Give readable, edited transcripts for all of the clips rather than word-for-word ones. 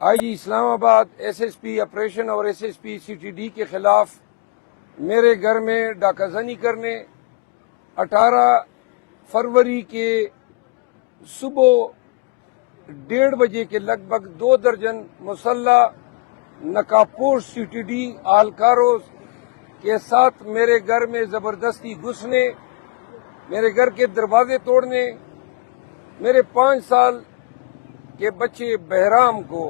آئی G Islamabad S S P operation اور S S P C T D کے خلاف میرے گھر میں ڈاکہ زنی کرنے 18 فروری کے صبح 1:30 بجے کے لگ بھگ 2 درجن مسلح نقابپوش سی ٹی ڈی اہلکاروں کے ساتھ میرے گھر میں زبردستی گھسنے، میرے گھر کے دروازے توڑنے، میرے 5 سال کے بچے بہرام کو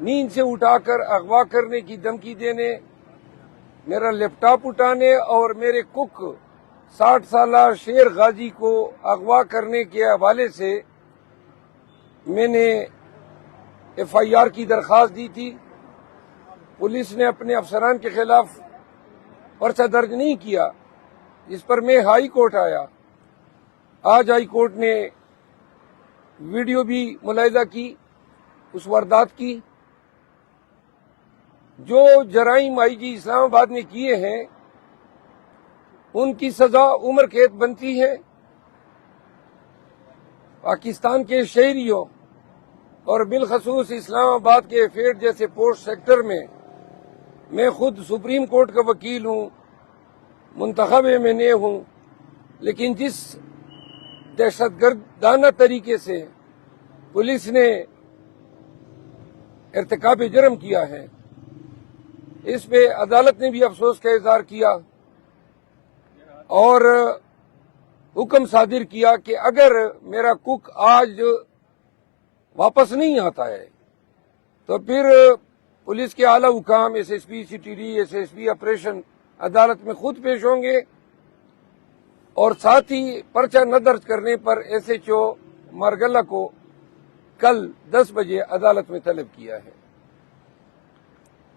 نیند سے اٹھا کر اغوا کرنے کی دھمکی دینے، میرا لیپ ٹاپ اٹھانے اور میرے کک 60 سالہ شیر غازی کو اغوا کرنے کے حوالے سے میں نے ایف آئی آر کی درخواست دی تھی۔ پولیس نے اپنے افسران کے خلاف پرچہ درج نہیں کیا، جس پر میں ہائی کورٹ آیا۔ آج ہائی کورٹ نے ویڈیو بھی ملاحظہ کی اس واردات کی۔ جو جرائم آئی جی اسلام آباد نے کیے ہیں ان کی سزا عمر قید بنتی ہے۔ پاکستان کے شہریوں اور بالخصوص اسلام آباد کے فیڈ جیسے پوسٹ سیکٹر میں خود سپریم کورٹ کا وکیل ہوں، منتخب ایم این اے ہوں، لیکن جس دہشت گردانہ طریقے سے پولیس نے ارتکاب جرم کیا ہے، اس پہ عدالت نے بھی افسوس کا اظہار کیا اور حکم صادر کیا کہ اگر میرا کک آج واپس نہیں آتا ہے تو پھر پولیس کے اعلی حکام S S P C T D, S S P operation عدالت میں خود پیش ہوں گے، اور ساتھ ہی پرچہ نہ درج کرنے پر ایس ایچ او مارگلہ کو کل 10 بجے عدالت میں طلب کیا ہے۔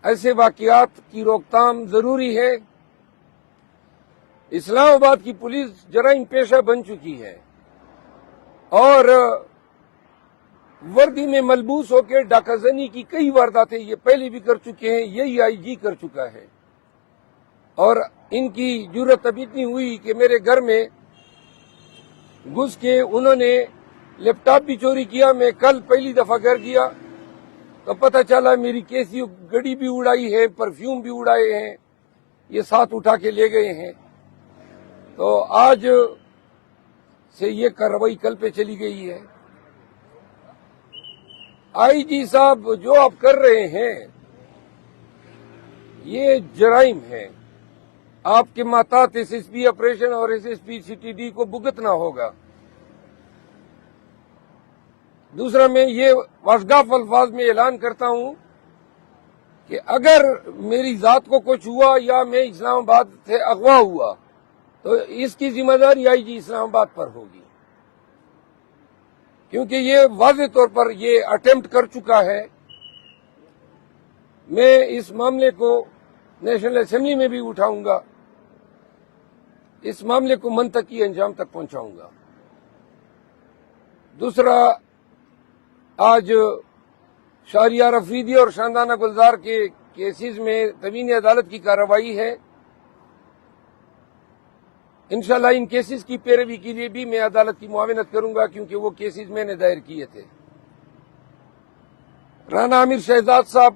ایسے واقعات کی روک تھام ضروری ہے۔ اسلام آباد کی پولیس جرائم پیشہ بن چکی ہے اور وردی میں ملبوس ہو کے ڈاکہ زنی کی کئی وارداتیں یہ پہلے بھی کر چکے ہیں، یہی آئی جی کر چکا ہے، اور ان کی جرأت اب اتنی ہوئی کہ میرے گھر میں گھس کے انہوں نے لیپ ٹاپ بھی چوری کیا۔ میں کل پہلی دفعہ گھر گیا تو پتہ چلا میری کیسی گڑی بھی اڑائی ہے، پرفیوم بھی اڑائے ہیں، یہ ساتھ اٹھا کے لے گئے ہیں۔ تو آج سے یہ کارروائی کل پہ چلی گئی ہے۔ آئی جی صاحب جو آپ کر رہے ہیں یہ جرائم ہے، آپ کے ماتحت ایس ایس پی آپریشن اور S S P C T D کو بھگتنا ہوگا۔ دوسرا، میں یہ واشگاف الفاظ میں اعلان کرتا ہوں کہ اگر میری ذات کو کچھ ہوا یا میں اسلام آباد سے اغوا ہوا تو اس کی ذمہ داری آئی جی اسلام آباد پر ہوگی، کیونکہ یہ واضح طور پر یہ اٹیمپٹ کر چکا ہے۔ میں اس معاملے کو نیشنل اسمبلی میں بھی اٹھاؤں گا، اس معاملے کو منطقی انجام تک پہنچاؤں گا۔ دوسرا، آج شہریار افریدی اور شاندانہ گلزار کے کیسز میں تمین عدالت کی کارروائی ہے۔ انشاءاللہ ان کیسز کی پیروی کے لیے بھی میں عدالت کی معاونت کروں گا، کیونکہ وہ کیسز میں نے دائر کیے تھے۔ رانا عامر شہزاد صاحب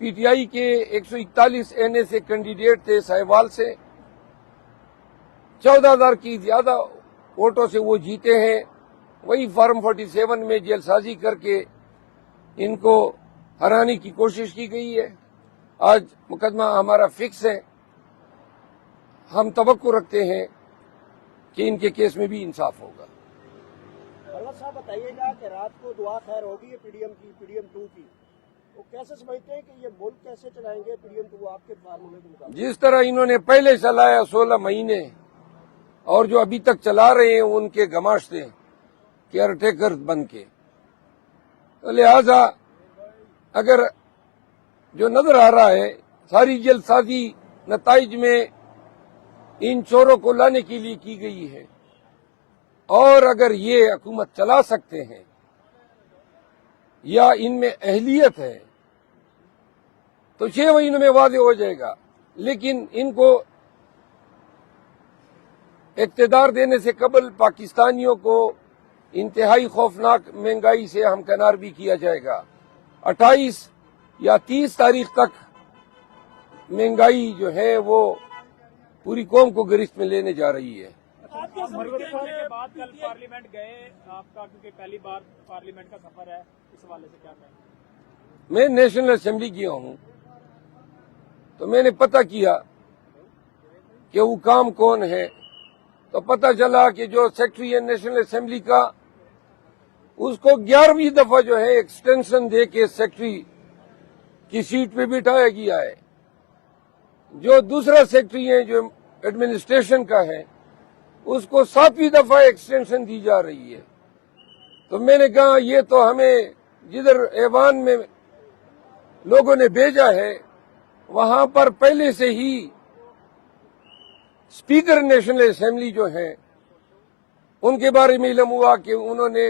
پی ٹی آئی کے 141 این اے سے کینڈیڈیٹ تھے سہیوال سے، 14,000 کی زیادہ ووٹوں سے وہ جیتے ہیں۔ وہی فارم 47 میں جیل سازی کر کے ان کو ہرانے کی کوشش کی گئی ہے۔ آج مقدمہ ہمارا فکس ہے، ہم توقع رکھتے ہیں کہ ان کے کیس میں بھی انصاف ہوگا۔ بلوچ صاحب بتائیے گا کہ رات کو دعا خیر ہوگی ہے پی ڈی ایم 2 کی، وہ کیسے سمجھتے ہیں کہ یہ ملک کیسے چلائیں گے پی ڈی ایم 2 آپ کے فارمولے کے مطابق؟ جس طرح انہوں نے پہلے چلایا 16 مہینے اور جو ابھی تک چلا رہے ہیں ان کے گماشتے کیئر ٹیکر بن کے، تو لہذا اگر جو نظر آ رہا ہے ساری جلد سازی نتائج میں ان چوروں کو لانے کے لیے کی گئی ہے، اور اگر یہ حکومت چلا سکتے ہیں یا ان میں اہلیت ہے تو 6 مہینوں میں واضح ہو جائے گا۔ لیکن ان کو اقتدار دینے سے قبل پاکستانیوں کو इंतहाई खौफनाक महंगाई से हमकनार भी किया जाएगा। 28 या 30 तारीख तक महंगाई जो है वो पूरी कौम को गिरफ्त में लेने जा रही है। मरवत साहब के बाद कल पार्लियामेंट गए आपका, क्योंकि पहली बार पार्लियामेंट का सफर है, इस हवाले से क्या कहें? मैं नेशनल असेंबली गया हूं तो मैंने पता किया कि वो काम कौन है, तो पता चला कि जो सेक्रेटरी है नेशनल असेंबली का, उसको 11वीं दफा जो है एक्सटेंशन दे के सेक्रेटरी की सीट पे बिठाया गया है। जो दूसरा सेक्रेटरी है जो एडमिनिस्ट्रेशन का है, उसको 7वीं दफा एक्सटेंशन दी जा रही है। तो मैंने कहा ये तो हमें जिधर ऐवान में लोगों ने भेजा है वहां पर पहले से ही स्पीकर नेशनल असेंबली जो है उनके बारे में इल्म हुआ कि उन्होंने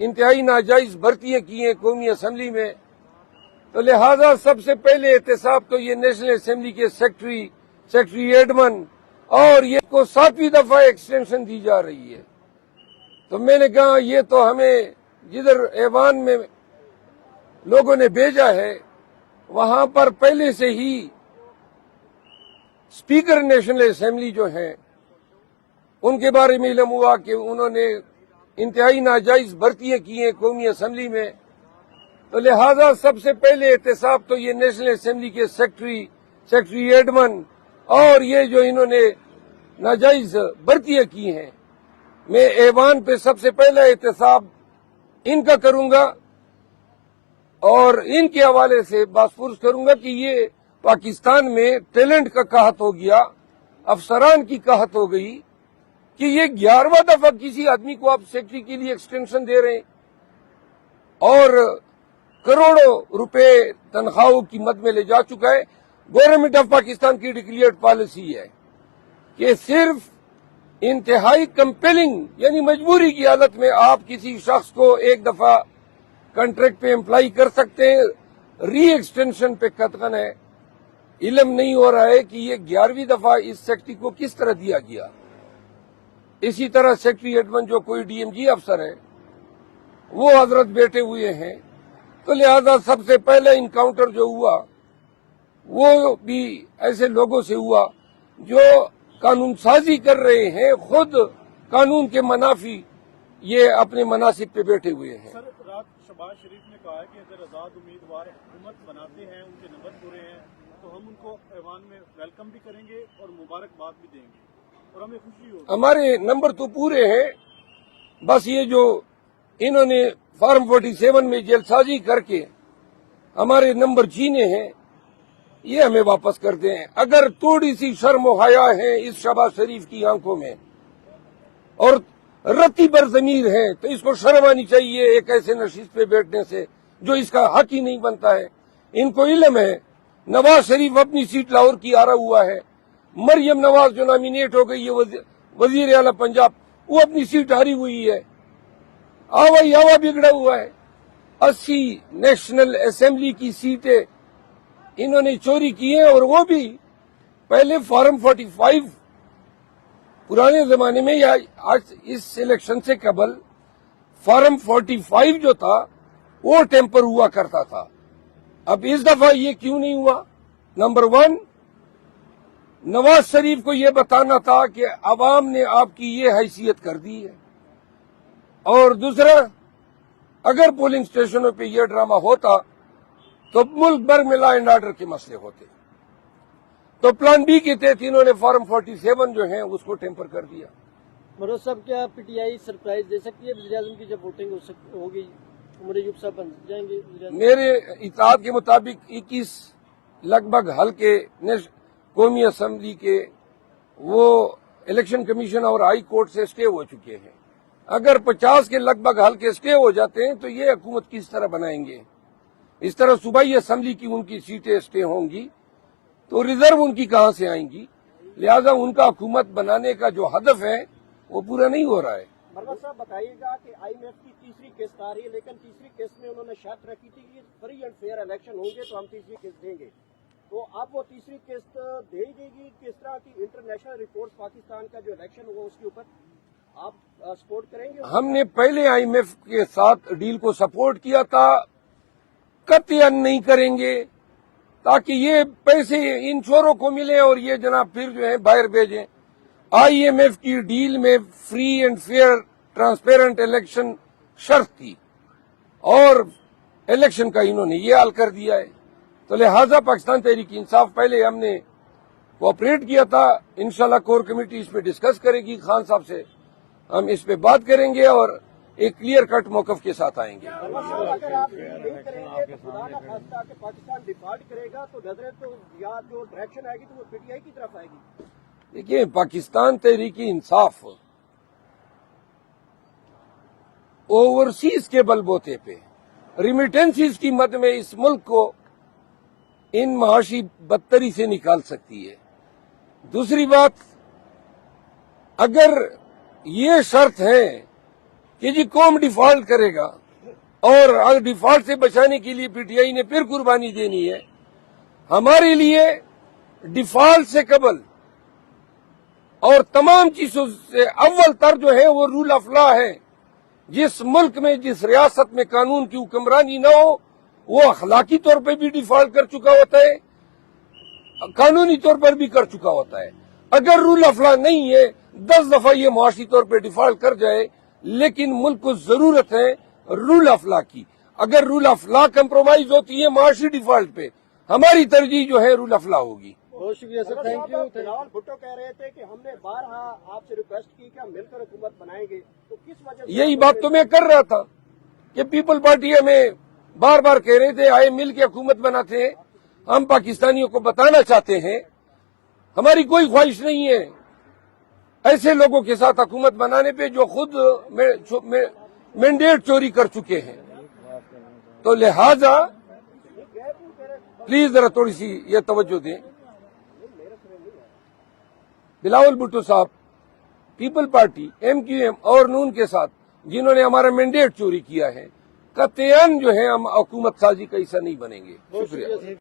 इंतहाई नाजायज भर्तियां की हैं कौमी असेंबली में, तो लिहाजा सबसे पहले एहतसाब तो ये नेशनल असेंबली के सेक्रेटरी एडमन, और ये को 7वीं दफा एक्सटेंशन दी जा रही है। तो मैंने कहा ये तो हमें जिधर ऐवान में लोगों ने भेजा है वहां पर पहले से ही स्पीकर नेशनल असेंबली जो है उनके बारे में इल्म हुआ कि उन्होंने इंतहाई नाजायज भर्तियां की हैं कौमी असेंबली में, तो लिहाजा सबसे पहले एहतसाब तो ये नेशनल असेंबली के सेक्रेटरी एडमन, और ये जो इन्होंने नाजायज भर्तियां की हैं, मैं ऐवान पे सबसे पहला एहतसाब इनका करूंगा और इनके हवाले से बासपुरस करूंगा कि ये पाकिस्तान में टैलेंट का कहत हो गया, अफसरान की कहत हो गई कि ये 11वां दफा किसी आदमी को आप सेक्रेटरी के लिए एक्सटेंशन दे रहे हैं, और करोड़ों रुपए तनख्वाहों की मद में ले जा चुका है। गवर्नमेंट ऑफ पाकिस्तान की डिक्लेयर्ड पॉलिसी है कि सिर्फ इंतहाई कंपेलिंग यानी मजबूरी की हालत में आप किसी शख्स को एक दफा कॉन्ट्रैक्ट पे एम्प्लॉय कर सकते हैं। री एक्सटेंशन पे कतगन है, इल्म नहीं हो रहा है कि ये 11वीं दफा इस सेक्रेटरी को किस तरह दिया गया। इसी तरह सेक्रेटरी एडमन जो कोई डीएमजी अफसर है वो हजरत बैठे हुए हैं, तो लिहाजा सबसे पहले इनकाउंटर जो हुआ वो भी ऐसे लोगों से हुआ जो कानून साजी कर रहे हैं, खुद कानून के मनाफी ये अपने मनासिब पे बैठे हुए हैं। सर, रात शहबाज शरीफ ने कहा है कि अगर आजाद उम्मीदवार हुकूमत बनाते हैं, उनके नंबर पूरे हैं, तो हम उनको ऐवान में वेलकम भी करेंगे और मुबारकबाद भी देंगे और हमें खुशी होगी। हमारे नंबर तो पूरे हैं, बस ये जो इन्होंने फॉर्म 47 में जेलसाजी करके हमारे नंबर छीने हैं, ये हमें वापस कर दें। अगर थोड़ी सी शर्म व हया है इस शहबाज शरीफ की आंखों में और रत्ती बर ज़मीर है, तो इसको शर्म आनी चाहिए एक ऐसे नशीस पे बैठने से जो इसका हक ही नहीं बनता है। इनको इल्म है नवाज शरीफ अपनी सीट लाहौर की हारा हुआ है, मरियम नवाज जो नॉमिनेट हो गई है वजीर आला पंजाब, वो अपनी सीट हारी हुई है। आवा बिगड़ा हुआ है। 80 नेशनल असेंबली की सीटें इन्होंने चोरी की है, और वो भी पहले फॉर्म 45 पुराने जमाने में या आज इस इलेक्शन से कबल फॉर्म 45 जो था वो टेम्पर हुआ करता था। अब इस दफा ये क्यों नहीं हुआ? नंबर 1, नवाज शरीफ को ये बताना था कि अवाम ने आपकी ये हैसियत कर दी है, और दूसरा अगर पोलिंग स्टेशनों पे ये ड्रामा होता तो मुल्क भर में लॉ एंड ऑर्डर के मसले होते। तो प्लान बी के तहत इन्होंने फॉर्म 47 जो है उसको टेम्पर कर दिया। मनोज साहब, क्या पीटीआई सरप्राइज दे सकती है वज़ीर-ए-आज़म की जब वोटिंग होगी? उमर अयूब साहब बन जाएंगे वज़ीर-ए-आज़म? मेरे इत्तेहाद के मुताबिक 21 लगभग हल्के कौमी असेंबली के वो इलेक्शन कमीशन और हाई कोर्ट से स्टे हो चुके हैं। अगर 50 के लगभग हल्के स्टे हो जाते हैं तो ये हुकूमत किस तरह बनाएंगे? इस तरह सूबाई असेंबली की उनकी सीटें स्टे होंगी तो रिजर्व उनकी कहां से आएंगी? लिहाजा उनका हुकूमत बनाने का जो हदफ है वो पूरा नहीं हो रहा है। मरवत साहब, बताइएगा कि IMF की तीसरी किस्त आ रही है, लेकिन तीसरी किस्त में उन्होंने शर्त रखी थी कि फ्री एंड फेयर इलेक्शन होंगे तो हम तीसरी किस्त देंगे। तो अब वो तीसरी किस्त दे देगी? किस तरह की इंटरनेशनल रिपोर्ट पाकिस्तान का जो इलेक्शन हुआ उसके ऊपर आप सपोर्ट करेंगे? हमने पहले IMF के साथ डील को सपोर्ट किया था, कतई नहीं करेंगे, ताकि ये पैसे इन चोरों को मिले और ये जनाब फिर जो है बाहर भेजें। IMF की डील में free and fair transparent election शर्त थी और इलेक्शन का इन्होंने ये हाल कर दिया है। तो लिहाजा पाकिस्तान तहरीक इंसाफ पहले हमने कोऑपरेट किया था। इंशाल्लाह कोर कमेटी इस पे डिस्कस करेगी, खान साहब से हम इस पे बात करेंगे और एक क्लियर कट मौकफ के साथ आएंगे। अगर आप नहीं करेंगे तो खुदा ना खास्ता कि पाकिस्तान डिफॉल्ट करेगा तो नजरें तो या जो डायरेक्शन आएगी तो वो PTI की तरफ आएगी। देखिए, पाकिस्तान तहरीक इंसाफ ओवरसीज के बलबूते पे रिमिटेंसीज की मद में इस मुल्क को इन माशी बदतरी से निकाल सकती है। दूसरी बात, अगर ये शर्त है कि जी कौम डिफॉल्ट करेगा और डिफॉल्ट से बचाने के लिए PTI ने फिर कुर्बानी देनी है, हमारे लिए डिफॉल्ट से कबल और तमाम चीजों से अव्वल तर जो है वो रूल ऑफ लॉ है। जिस मुल्क में, जिस रियासत में कानून की हुक्मरानी न हो, वो अखलाकी तौर पर भी डिफॉल्ट कर चुका होता है, कानूनी तौर पर भी कर चुका होता है। अगर रूल ऑफ लॉ नहीं है, 10 दफा ये मुआशी तौर पर डिफॉल्ट कर जाए, लेकिन मुल्क को जरूरत है रूल ऑफ लॉ की। अगर रूल ऑफ लॉ कंप्रोमाइज होती है मुआशी डिफॉल्ट पे, हमारी तरजीह जो है रूल ऑफ लॉ होगी। बहुत शुक्रिया sir, thank you. Bilawal Bhutto कह रहे थे कि हमने बारहा आपसे रिक्वेस्ट की कि हम मिलकर हुकूमत बनाएंगे, तो किस वजह से? यही बात तो मैं कर रहा था कि पीपल पार्टी हमें बार बार कह रहे थे आए मिल के हुकूमत बनाते हैं। हम पाकिस्तानियों को बताना चाहते हैं हमारी कोई ख्वाहिश नहीं है ऐसे लोगों के साथ हुकूमत बनाने पे जो खुद मैंडेट चोरी कर चुके हैं। तो लिहाजा प्लीज जरा थोड़ी सी ये तवज्जो दें। बिलावल भुट्टो साहब पीपल पार्टी, MQM और नून के साथ जिन्होंने हमारा मैंडेट चोरी किया है, कतईन जो है हम हुकूमत साजी का हिस्सा नहीं बनेंगे। शुक्रिया।